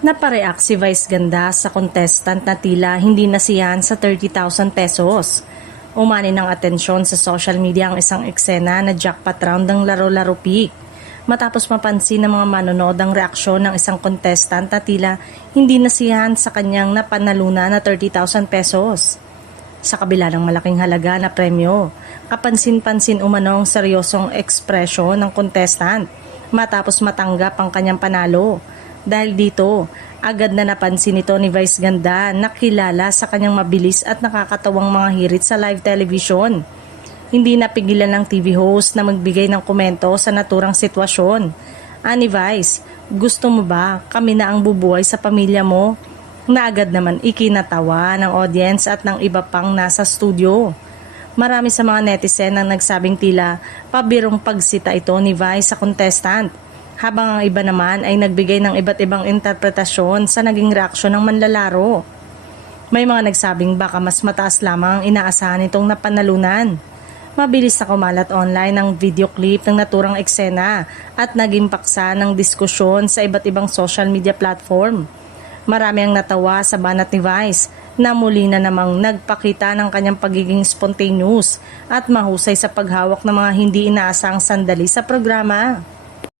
Napareact si Vice Ganda sa contestant na tila hindi nasiyahan sa 30,000 pesos. Umani ng atensyon sa social media ang isang eksena na jackpot round ng Laro-Laro Pick. Matapos mapansin ng mga manonood ang reaksyon ng isang contestant na tila hindi nasiyahan sa kanyang napanalunan na 30,000 pesos. Sa kabila ng malaking halaga na premyo, kapansin-pansin umano ang seryosong ekspresyon ng contestant matapos matanggap ang kanyang panalo. Dahil dito, agad na napansin ito ni Vice Ganda na kilala sa kanyang mabilis at nakakatawang mga hirit sa live television. Hindi napigilan ng TV host na magbigay ng komento sa naturang sitwasyon. Ani Vice, gusto mo ba kami na ang bubuhay sa pamilya mo? Na agad naman ikinatawa ng audience at ng iba pang nasa studio. Marami sa mga netizen ang nagsabing tila pabirong pagsita ito ni Vice sa contestant. Habang ang iba naman ay nagbigay ng iba't ibang interpretasyon sa naging reaksyon ng manlalaro. May mga nagsabing baka mas mataas lamang ang inaasahan nitong napanalunan. Mabilis na kumalat online ang video clip ng naturang eksena at naging paksa ng diskusyon sa iba't ibang social media platform. Marami ang natawa sa banat ni Vice na muli na namang nagpakita ng kanyang pagiging spontaneous at mahusay sa paghawak ng mga hindi inaasang sandali sa programa.